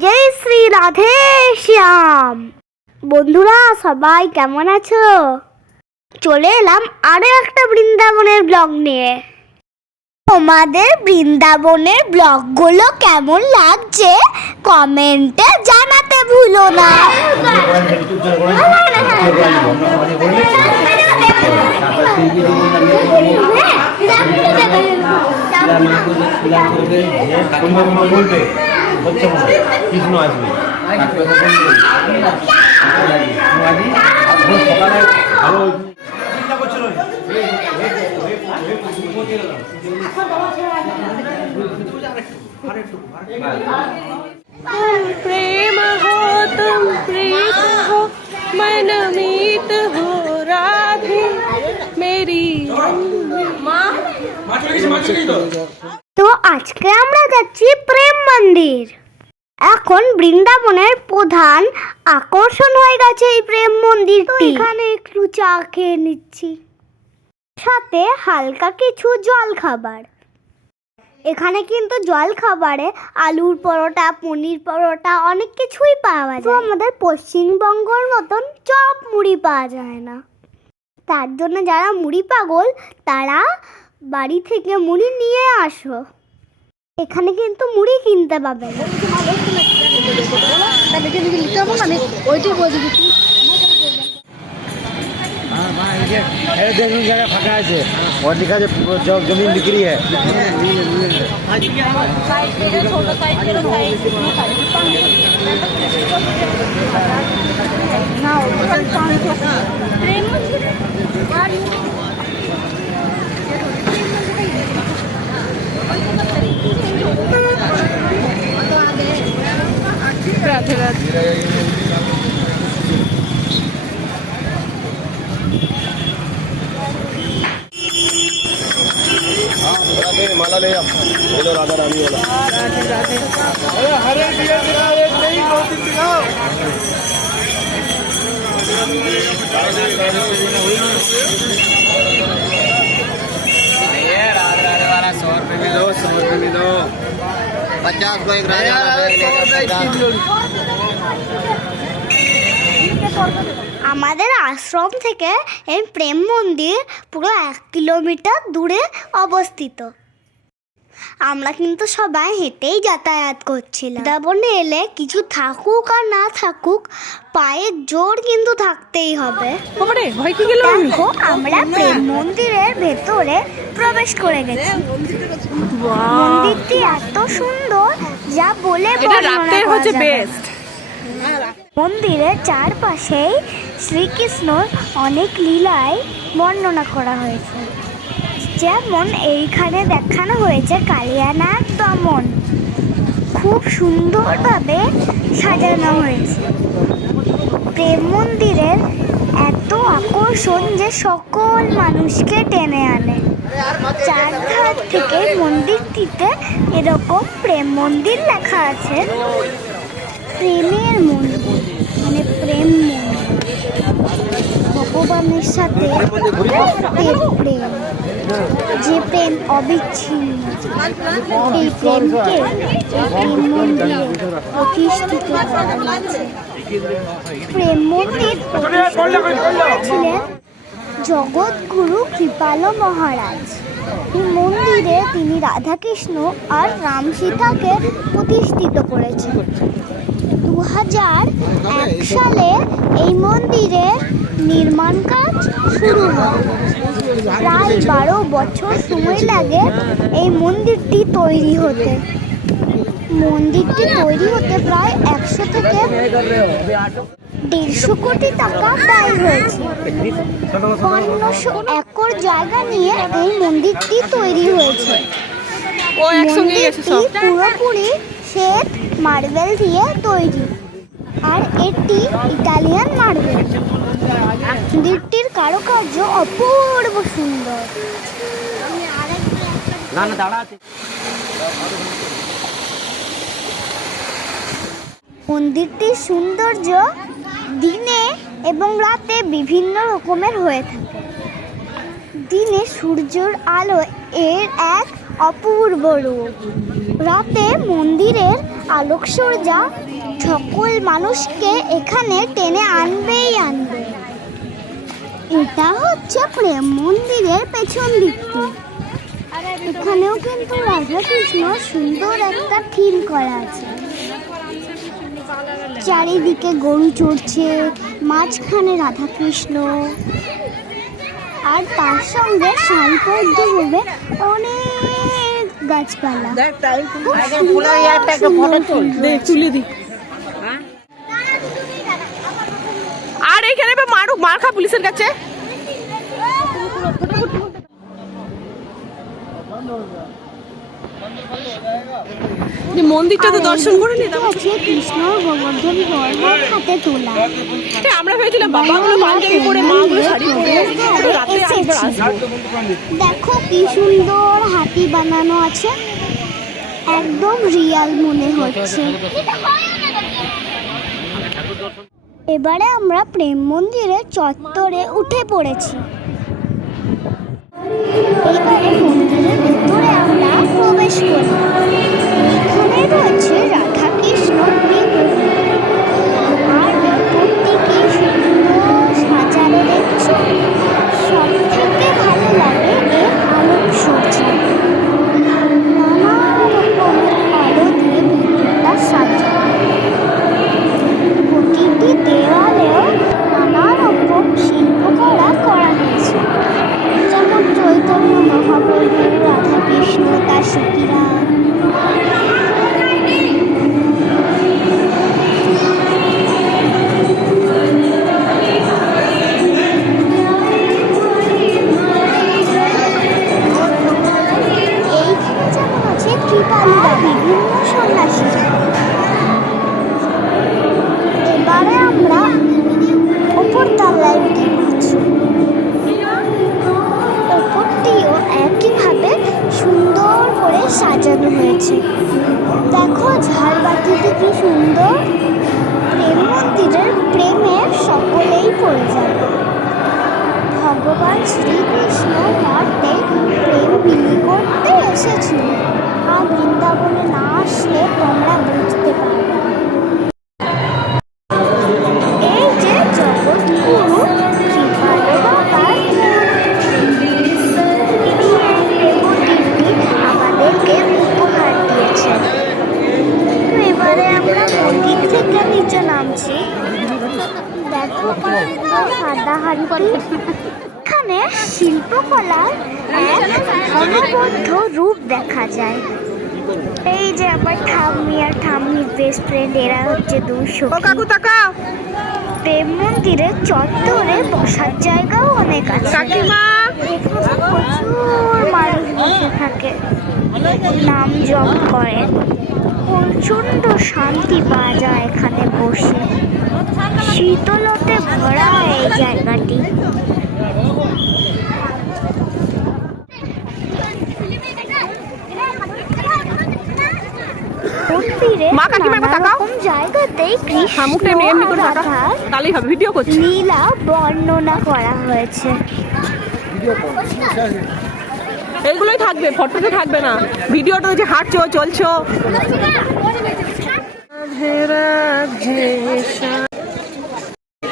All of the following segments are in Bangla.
জয় শ্রী রাধে শ্যাম। বন্ধুরা সবাই কেমন আছো? চলে এলাম আরো একটা বৃন্দাবনের ব্লগ নিয়ে। তোমাদের বৃন্দাবনের ব্লগগুলো কেমন লাগছে কমেন্টে জানাতে ভুলো না। কৃষ্ণ আসবে प्रेम हो तुम प्रीत हो मैं नमीत हो राधे मेरी তো আজকে আমরা যাচ্ছি প্রেম মন্দির। এখন বৃন্দাবনের প্রধান আকর্ষণ হয়ে গেছে এই প্রেম মন্দিরটি। এখানে একটু চা খেয়ে নিচ্ছি, সাথে হালকা কিছু জল খাবার। এখানে কিন্তু জল খাবারে আলুর পরোটা, পনির পরোটা অনেক কিছুই পাওয়া যায়। আমাদের পশ্চিমবঙ্গের মতন চপ মুড়ি পাওয়া যায় না। তার জন্য যারা মুড়ি পাগল তারা বাড়ি থেকে মুড়ি নিয়ে আসো। এখানে কিন্তু মুড়ি কিনতে পাবে না। দেখুন জায়গা ফাঁকা আছে, ওর লেখা আছে জমিন বিক্রি है। राधे राधे। माला ले राधा रानी वाला। राधे राधे। हरे राधा वाला 100 रुपये में दो, 100 रुपये में दो, 50 को एक राजा। আমাদের আশ্রম থেকে এই প্রেম মন্দির পুরো 1 কিলোমিটার দূরে অবস্থিত। আমরা কিন্তু সবাই হেঁটেই যাতায়াত করছিলাম। বৃন্দাবনে এলে কিছু থাকুক আর না থাকুক পায়ের জোর কিন্তু থাকতেই হবে। দেখো আমরা প্রেম মন্দিরের ভেতরে প্রবেশ করে গেছি। মন্দিরটি এত সুন্দর যা বলে বর্ণনা করা যাবে না। মন্দিরের চারপাশেই শ্রীকৃষ্ণর অনেক লীলায় বর্ণনা করা হয়েছে। যেমন এইখানে দেখানো হয়েছে কালিয়ানাগ দমন, খুব সুন্দরভাবে সাজানো হয়েছে। প্রেম মন্দিরের এত আকর্ষণ যে সকল মানুষকে টেনে আনে। চারধার থেকে মন্দিরটিতে এরকম প্রেম মন্দির লেখা আছে। প্রেমের মন্দির মানে প্রেম মন্দির, ভগবানের সাথে প্রেম, যে প্রেম অবিচ্ছিন্ন, এই প্রেমকে এই প্রেম মন্দিরে প্রতিষ্ঠিত করা হয়েছে। প্রেম মন্দির প্রতিষ্ঠিত করেছিলেন জগৎগুরু কৃপাল মহারাজ। এই মন্দিরে তিনি রাধাকৃষ্ণ আর রাম সীতাকে প্রতিষ্ঠিত করেছেন। 2001 সালে এই মন্দিরের নির্মাণ কাজ শুরু হয়। প্রায় 12 বছর সময় লাগে এই মন্দিরটি তৈরি হতে। মন্দিরটি তৈরি হতে প্রায় 100 থেকে 150 কোটি টাকা ব্যয় হয়েছে। 500 একর জায়গা নিয়ে এই মন্দিরটি তৈরি হয়েছে। মন্দিরটি পুরোপুরি শ্বেত মার্বেল দিয়ে তৈরি, আর এটি ইটালিয়ান মার্বেল। মন্দিরটির কারুকার্য অপূর্ব সুন্দর। মন্দিরটির সৌন্দর্য দিনে এবং রাতে বিভিন্ন রকমের হয়ে থাকে। দিনে সূর্যের আলো এর এক অপূর্ব রূপ। রাতে মন্দিরের আলোকসজ্জা সকল মানুষকে এখানে টেনে আনবেই আনবে। এটা হচ্ছে প্রেম মন্দিরের পেছন দিকটি। এখানেও কিন্তু রাধা কৃষ্ণ সুন্দর একটা থিম করা আছে। চারিদিকে গরু চড়ছে, মাঝখানে রাধা কৃষ্ণ, আর তার সঙ্গে সারিবদ্ধভাবে অনেক গাছপালা। খুব সুন্দর তুলে দি। আর এখানে মার খা পুলিশের কাছে। মন্দিরটা তো দর্শন করে নি। আছে কৃষ্ণ গোবর্ধন বর্মার হাতে তোলা। আমরা ভেবেছিলাম বাবাগুলো পাঞ্জাবি পরে মাগুলো শাড়ি পরে রাতে আমরা আসবো। দেখো কি সুন্দর হাতি বানানো আছে, একদম রিয়াল মনে হচ্ছে। এবারে আমরা প্রেম মন্দিরের চত্বরে উঠে পড়েছি। এবারে মন্দিরের ভেতরে আমরা প্রবেশ করি। এখানে রয়েছে রাধা কৃষ্ণ বিগ্রহ, আর ভেতরটি কি সুন্দর সাজানো দেখছো। সব থেকে ভালো লাগে এর আলোকসজ্জা। নানা রকমের আলো দিয়ে ভেতরটা সাজানো। প্রতিটি দেওয়ালেও নানা রকম শিল্পকলা করা হয়েছে, যেমন চৈতন্য মহাপ্রভু, রাধা কৃষ্ণ, তার সখীরা। এইখানে যেমন আছে কৃপালুরা, বিভিন্ন সন্ন্যাসী। এবারে আমরা ওপর তলায় উঠে পড়ছি। ওপরটিও একইভাবে সুন্দর করে সাজানো হয়েছে। দেখো ঝাড়বাতিতে কি সুন্দর। প্রেম মন্দিরের প্রেমে সকলেই পড়ে যাবে। ভগবান শ্রীকৃষ্ণ মর্তে প্রেম বিলি করতে এসেছিল, আর বৃন্দাবনে না আসলে তোমরা বুঝতে পারবে না। এই যে জগৎগুরু কৃপালু বাবার আমাদেরকে উপহার দিয়েছেন। তো এবারে আমরা মন্দির থেকে নিচে নামছি। দেখো সাদা হাড়ি। এখানে শিল্পকলার এক অনবদ্য রূপ দেখা যায়। এই যে আমার ঠাম্মি আর ঠাম্মির বেস্ট ফ্রেন্ড, এরা হচ্ছে দুই সখী। প্রেম মন্দিরের চত্বরে বসার জায়গাও অনেক আছে। এখানে প্রচুর মানুষ বসে থাকে, নাম জপ করে। প্রচন্ড শান্তি পাওয়া যায় এখানে বসে। শীতলতে ভরা এই জায়গাটি। জায়গাতেই লীলা বর্ণনা করা হয়েছে। এগুলোই থাকবে, ফটোতে থাকবে না। ভিডিওটা যে হাঁটছো চলছো।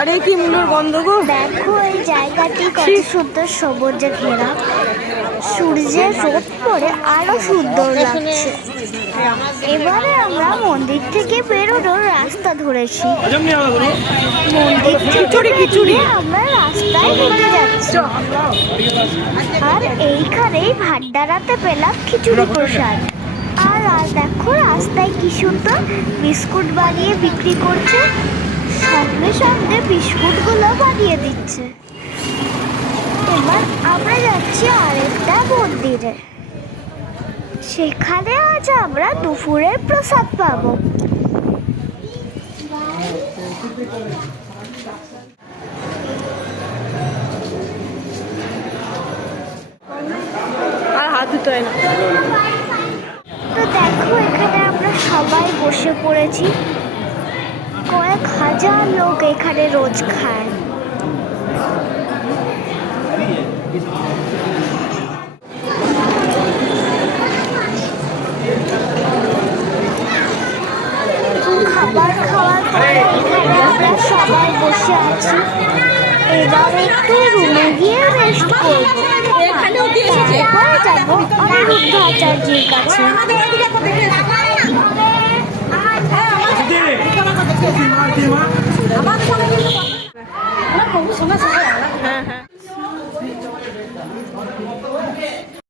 আরে কি মনের গন্ধ গো। দেখো এই জায়গাটি কত সুন্দর সবুজে ঘেরা। সূর্যের রোদ পড়ে আরো সুন্দর লাগছে। এবারে আমরা মন্দির থেকে বেরোনোর রাস্তা ধরেছি। মন্দির থেকে আমরা রাস্তায় হেঁটে যাচ্ছি। আর এইখানেই ভান্ডারাতে পেলাম খিচুড়ি প্রসাদ। আর দেখো রাস্তায় কি সুন্দর বিস্কুট বানিয়ে বিক্রি করছে, সঙ্গে সঙ্গে বিস্কুটগুলো বানিয়ে দিচ্ছে। এবার আমরা যাচ্ছি আরেকটা মন্দিরে। সেখানে আজ আমরা দুপুরের প্রসাদ পাবো। আর হাত ধুতে হয় না। তো দেখো এখানে আমরা সবাই বসে পড়েছি। কয়েক হাজার লোক এখানে রোজ খায়। খাবার খাওয়ার পরে এখানে আমরা সবাই বসে আছি। এবার একটু রুমে গিয়ে রেস্ট করবো, তারপরে যাবো অনিরুদ্ধ আচার্যের কাছে।